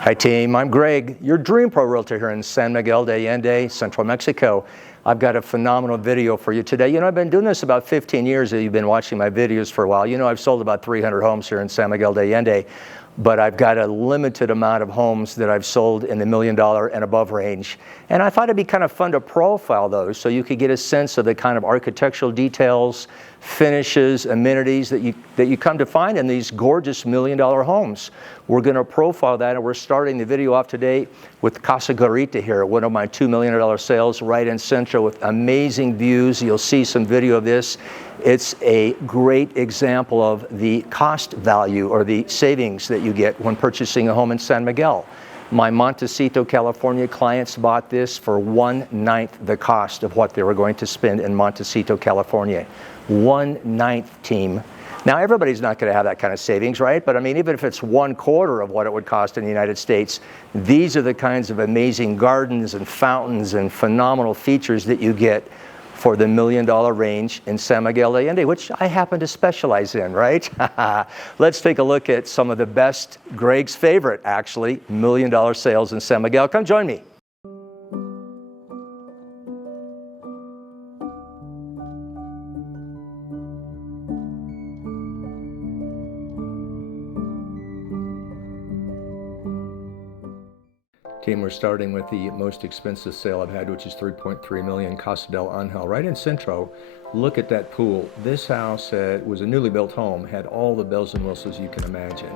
Hi team, I'm Greg, your Dream Pro Realtor here in San Miguel de Allende, Central Mexico. I've got a phenomenal video for you today. You know, I've been doing this about 15 years. You've been watching my videos for a while. You know, I've sold about 300 homes here in San Miguel de Allende, but I've got a limited amount of homes that I've sold in the $1 million and above range. And I thought it'd be kind of fun to profile those so you could get a sense of the kind of architectural details, finishes, amenities that you come to find in these gorgeous $1 million homes. We're going to profile that, and we're starting the video off today with Casa Garita here, one of my $2 million sales right in Centro with amazing views. You'll see some video of this. It's a great example of the cost value or the savings that you get when purchasing a home in San Miguel. My Montecito, California clients bought this for 1/9 the cost of what they were going to spend in Montecito, California. 1/9 team. Now everybody's not going to have that kind of savings, right? But I mean, even if it's 1/4 of what it would cost in the United States, these are the kinds of amazing gardens and fountains and phenomenal features that you get for the $1 million range in San Miguel de Allende, which I happen to specialize in, right? Let's take a look at some of the best, Greg's favorite actually, $1 million sales in San Miguel. Come join me. Team, we're starting with the most expensive sale I've had, which is $3.3 million, Casa del Angel, right in Centro. Look at that pool. This house was a newly built home, had all the bells and whistles you can imagine.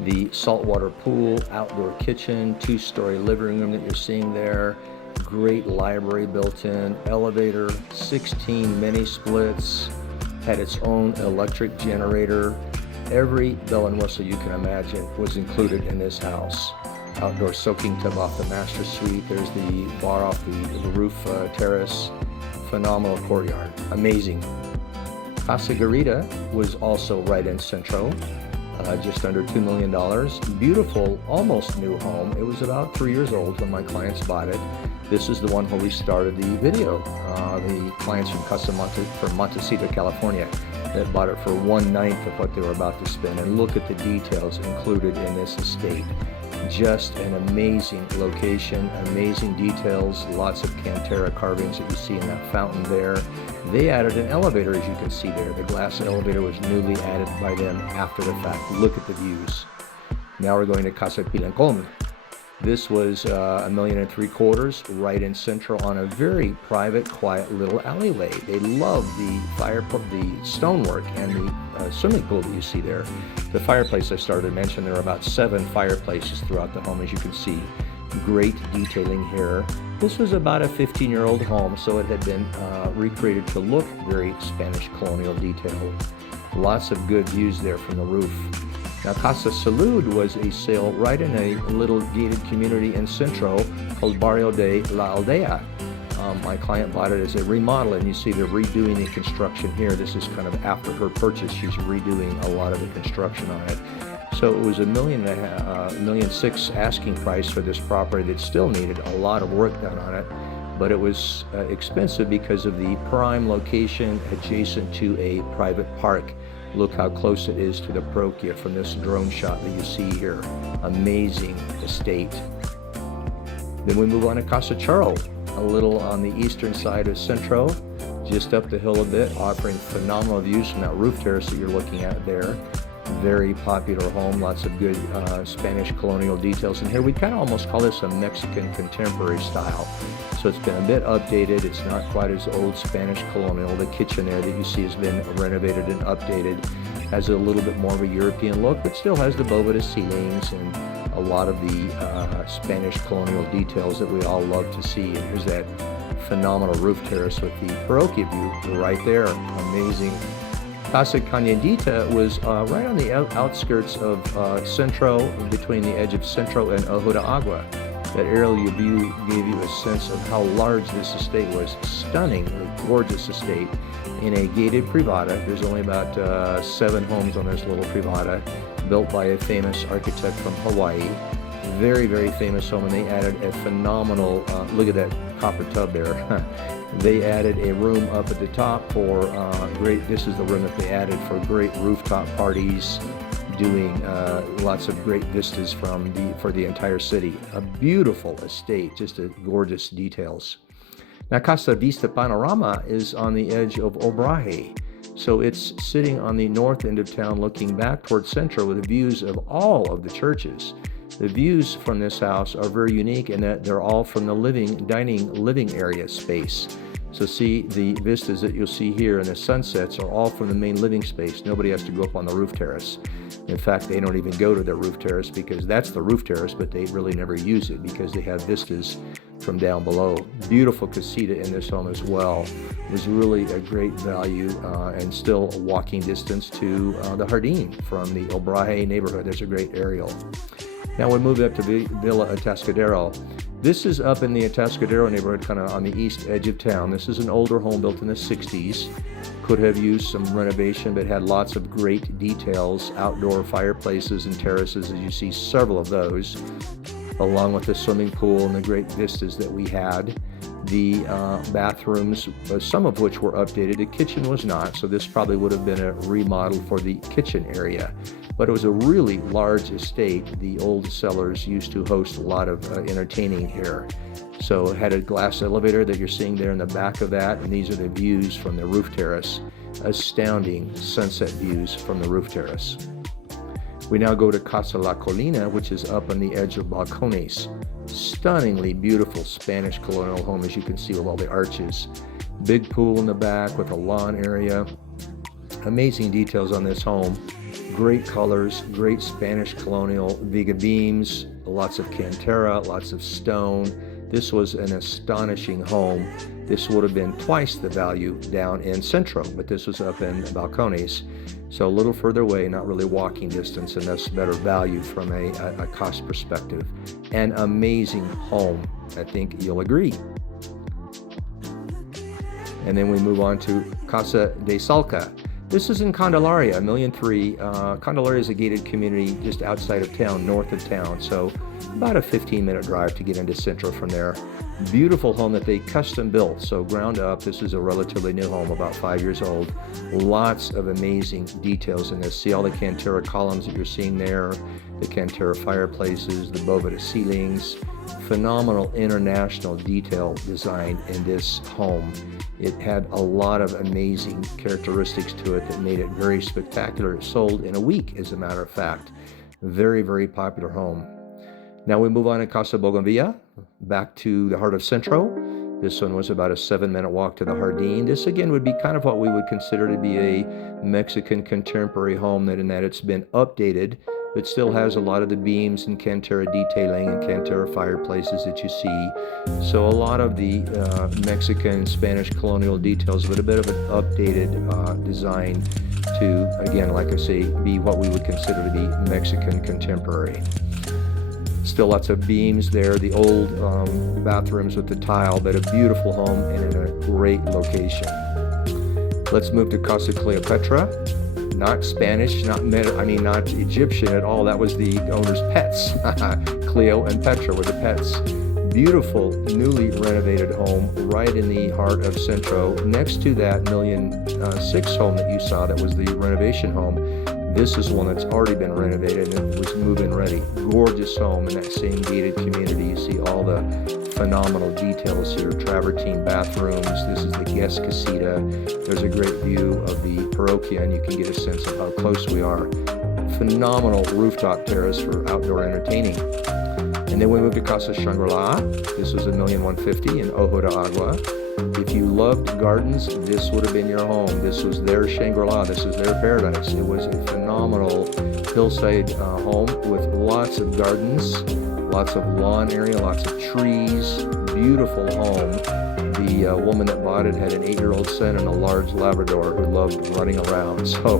The saltwater pool, outdoor kitchen, 2-story living room that you're seeing there, great library built in, elevator, 16 mini splits, had its own electric generator. Every bell and whistle you can imagine was included in this house. Outdoor soaking tub off the master suite. There's the bar off the roof terrace. Phenomenal courtyard. Amazing. Casa Garita was also right in Centro, just under $2 million. Beautiful, almost new home. It was about 3 years old when my clients bought it. This is the one where we started the video. The clients from Montecito, California, that bought it for 1/9 of what they were about to spend. And look at the details included in this estate. Just an amazing location, amazing details, lots of Cantera carvings that you see in that fountain there. They added an elevator, as you can see there. The glass elevator was newly added by them after the fact. Look at the views. Now we're going to Casa Pilancón. This was $1.75 million right in Centro on a very private, quiet little alleyway. They love the stonework and the swimming pool that you see there. The fireplace I started to mention, there are about 7 fireplaces throughout the home, as you can see. Great detailing here. This was about a 15-year-old home, so it had been recreated to look very Spanish colonial detail. Lots of good views there from the roof. Now, Casa Salud was a sale right in a little gated community in Centro called Barrio de la Aldea. My client bought it as a remodel, and you see they're redoing the construction here. This is kind of after her purchase. She's redoing a lot of the construction on it. So it was $1.6 million asking price for this property that still needed a lot of work done on it, but it was expensive because of the prime location adjacent to a private park. Look how close it is to the parroquia from this drone shot that you see here. Amazing estate. Then we move on to Casa Chorro, a little on the eastern side of Centro, just up the hill a bit, offering phenomenal views from that roof terrace that you're looking at there. Very popular home, lots of good Spanish colonial details in here. We kind of almost call this a Mexican contemporary style. So it's been a bit updated. It's not quite as old Spanish colonial. The kitchen there that you see has been renovated and updated. Has a little bit more of a European look, but still has the boveda ceilings and a lot of the Spanish colonial details that we all love to see. And here's that phenomenal roof terrace with the parroquia view right there. Amazing. Casa Cañadita was right on the outskirts of Centro, between the edge of Centro and Ojo de Agua. That aerial view gave you a sense of how large this estate was. Stunningly gorgeous estate in a gated privada. There's only about 7 homes on this little privada, built by a famous architect from Hawaii. Very, very famous home, and they added a phenomenal, look at that copper tub there. They added a room up at the top for this is the room that they added for great rooftop parties, doing lots of great vistas for the entire city. A beautiful estate, just gorgeous details. Now, Casa Vista Panorama is on the edge of Obraje. So it's sitting on the north end of town looking back towards Centro with the views of all of the churches. The views from this house are very unique in that they're all from the living area space. So see, the vistas that you'll see here and the sunsets are all from the main living space. Nobody has to go up on the roof terrace. In fact, they don't even go to the roof terrace because that's the roof terrace, but they really never use it because they have vistas from down below. Beautiful casita in this home as well. It was really a great value and still a walking distance to the Jardín from the Obraje neighborhood. There's a great aerial. Now we move up to Villa Atascadero. This is up in the Atascadero neighborhood, kind of on the east edge of town. This is an older home built in the 60s. Could have used some renovation, but had lots of great details, outdoor fireplaces and terraces, as you see several of those, along with the swimming pool and the great vistas that we had. The bathrooms, some of which were updated. The kitchen was not, so this probably would have been a remodel for the kitchen area. But it was a really large estate. The old cellars used to host a lot of entertaining here. So it had a glass elevator that you're seeing there in the back of that, and these are the views from the roof terrace. Astounding sunset views from the roof terrace. We now go to Casa La Colina, which is up on the edge of Balcones. Stunningly beautiful Spanish colonial home, as you can see, with all the arches. Big pool in the back with a lawn area. Amazing details on this home. Great colors, great Spanish colonial viga beams, lots of cantera, lots of stone. This was an astonishing home. This would have been twice the value down in Centro, but this was up in Balcones. So a little further away, not really walking distance, and thus better value from a cost perspective. An amazing home, I think you'll agree. And then we move on to Casa de Salca. This is in Candelaria, 1,000,003. Candelaria is a gated community just outside of town, north of town, so about a 15-minute drive to get into Centro from there. Beautiful home that they custom built, so ground up. This is a relatively new home, about 5 years old. Lots of amazing details in this. See all the cantera columns that you're seeing there, the cantera fireplaces, the boveda ceilings. Phenomenal international detail design in this home. It had a lot of amazing characteristics to it that made it very spectacular. It sold in a week, as a matter of fact. Very, very popular home. Now we move on to Casa Bougainvillea, back to the heart of Centro. This one was about a 7-minute walk to the Jardín. This again would be kind of what we would consider to be a Mexican contemporary home, that in that it's been updated, but still has a lot of the beams and cantera detailing and cantera fireplaces that you see. So a lot of the Mexican Spanish colonial details, but a bit of an updated design to, again, like I say, be what we would consider to be Mexican contemporary. Still lots of beams there, the old bathrooms with the tile, but a beautiful home and in a great location. Let's move to Casa Cleopetra. Not Spanish, not Egyptian at all. That was the owner's pets. Cleo and Petra were the pets. Beautiful, newly renovated home right in the heart of Centro. Next to that 1,000,006 home that you saw, that was the renovation home. This is one that's already been renovated and it was move-in ready. Gorgeous home in that same gated community. You see all the phenomenal details here. Travertine bathrooms. This is the guest casita. There's a great view of the parroquia, and you can get a sense of how close we are. Phenomenal rooftop terrace for outdoor entertaining. And then we moved to Casa Shangri-La. This was 1,150,000 in Ojo de Agua. If you loved gardens, this would have been your home. This was their Shangri-La. This is their paradise. It was a phenomenal hillside home with lots of gardens, lots of lawn area, lots of trees. Beautiful home. The woman that bought it had an 8-year-old son and a large Labrador who loved running around. So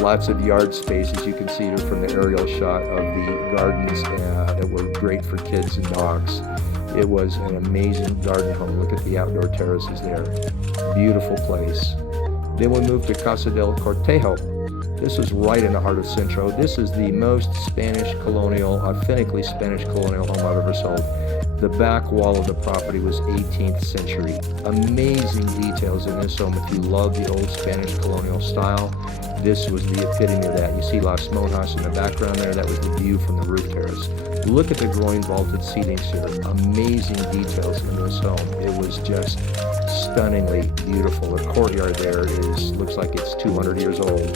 lots of yard space, as you can see here from the aerial shot of the gardens that were great for kids and dogs. It was an amazing garden home. Look at the outdoor terraces there. Beautiful place. Then we moved to Casa del Cortejo. This was right in the heart of Centro. This is the most Spanish colonial, authentically Spanish colonial home I've ever sold. The back wall of the property was 18th century. Amazing details in this home if you love the old Spanish colonial style. This was the epitome of that. You see Las Monjas in the background there. That was the view from the roof terrace. Look at the groin vaulted ceilings here. Amazing details in this home. It was just stunningly beautiful. The courtyard there looks like it's 200 years old.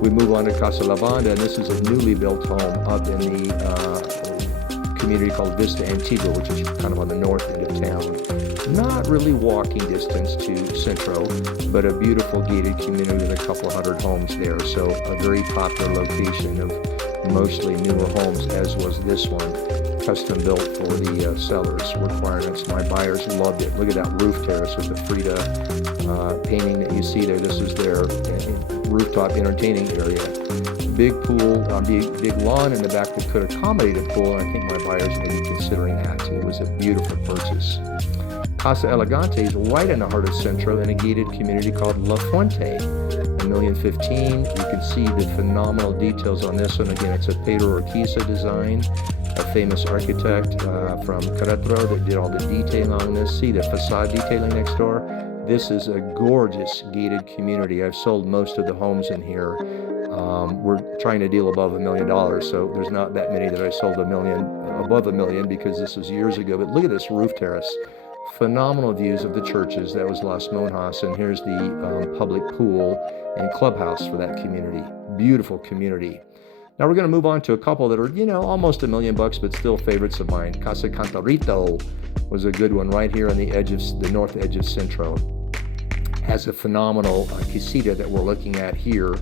We move on to Casa Lavanda, and this is a newly built home up in the community called Vista Antigua, which is kind of on the north end of town. Not really walking distance to Centro, but a beautiful gated community with a couple hundred homes there. So a very popular location of mostly newer homes, as was this one, custom built for the sellers' requirements. My buyers loved it. Look at that roof terrace with the Frida painting that you see there. This is their rooftop entertaining area. Big pool, big lawn in the back that could accommodate a pool, and I think my buyers may be considering that. It was a beautiful purchase. Casa Elegante is right in the heart of Centro in a gated community called La Fuente. $1,015,000. You can see the phenomenal details on this one. Again, it's a Pedro Urquiza design, a famous architect from Querétaro that did all the detailing on this. See the facade detailing next door? This is a gorgeous gated community. I've sold most of the homes in here. We're trying to deal above $1 million, so there's not that many that I sold above $1 million, because this was years ago. But look at this roof terrace. Phenomenal views of the churches. That was Las Monjas, and here's the public pool and clubhouse for that community. Beautiful community. Now we're going to move on to a couple that are, almost $1 million, but still favorites of mine. Casa Cantarito was a good one right here on the north edge of Centro. Has a phenomenal casita that we're looking at here.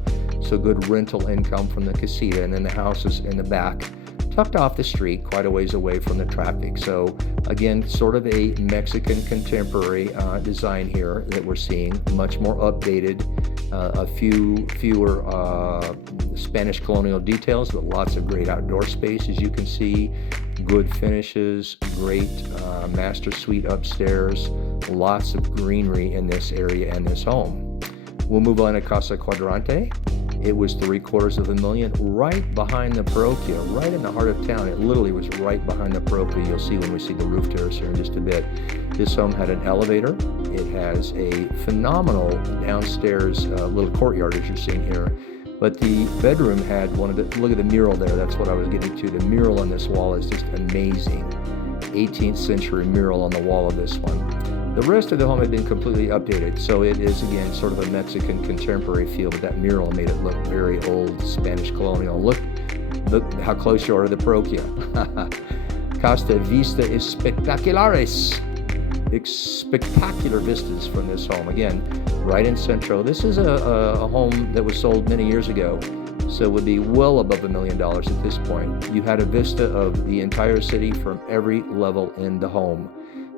So good rental income from the casita, and then the house is in the back, tucked off the street, quite a ways away from the traffic. So again, sort of a Mexican contemporary design here that we're seeing, much more updated, fewer Spanish colonial details, but lots of great outdoor space, as you can see. Good finishes, great master suite upstairs, lots of greenery in this area and this home. We'll move on to Casa Cuadrante. It was $750,000, right behind the parroquia, right in the heart of town. It literally was right behind the parroquia. You'll see when we see the roof terrace here in just a bit. This home had an elevator. It has a phenomenal downstairs little courtyard, as you're seeing here. But the bedroom had look at the mural there. That's what I was getting to. The mural on this wall is just amazing. 18th century mural on the wall of this one. The rest of the home had been completely updated, so it is, again, sort of a Mexican contemporary feel, but that mural made it look very old Spanish colonial. Look how close you are to the parroquia. Casa Vista is spectaculares. Spectacular vistas from this home. Again, right in Centro. This is a home that was sold many years ago, so it would be well above $1 million at this point. You had a vista of the entire city from every level in the home.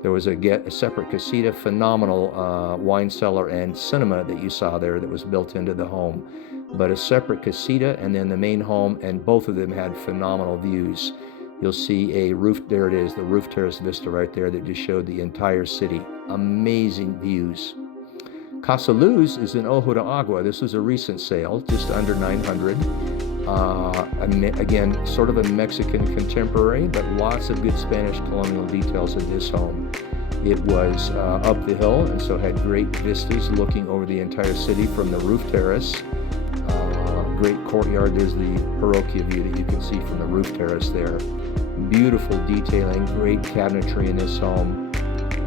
There was a separate casita, phenomenal wine cellar and cinema that you saw there that was built into the home. But a separate casita and then the main home, and both of them had phenomenal views. You'll see a roof, there it is, the roof terrace vista right there that just showed the entire city. Amazing views. Casa Luz is in Ojo de Agua. This was a recent sale, just under $900. Again, sort of a Mexican contemporary, but lots of good Spanish colonial details in this home. It was up the hill, and so had great vistas looking over the entire city from the roof terrace. Great courtyard. There's the parroquia view that you can see from the roof terrace there. Beautiful detailing, great cabinetry in this home.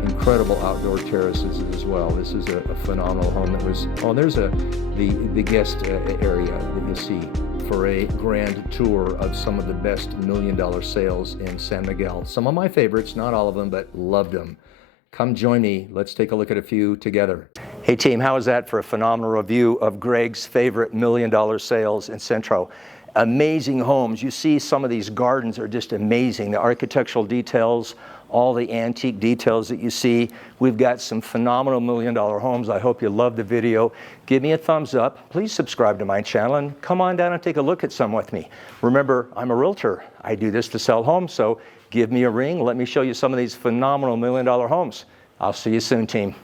Incredible outdoor terraces as well. This is a phenomenal home that was, there's the guest area that you see for a grand tour of some of the best $1 million sales in San Miguel. Some of my favorites, not all of them, but loved them. Come join me. Let's take a look at a few together. Hey team, how is that for a phenomenal review of Greg's favorite $1 million sales in Centro? Amazing homes. You see some of these gardens are just amazing. The architectural details, all the antique details that you see. We've got some phenomenal $1 million homes. I hope you loved the video. Give me a thumbs up. Please subscribe to my channel and come on down and take a look at some with me. Remember, I'm a realtor. I do this to sell homes, so give me a ring. Let me show you some of these phenomenal $1 million homes. I'll see you soon, team.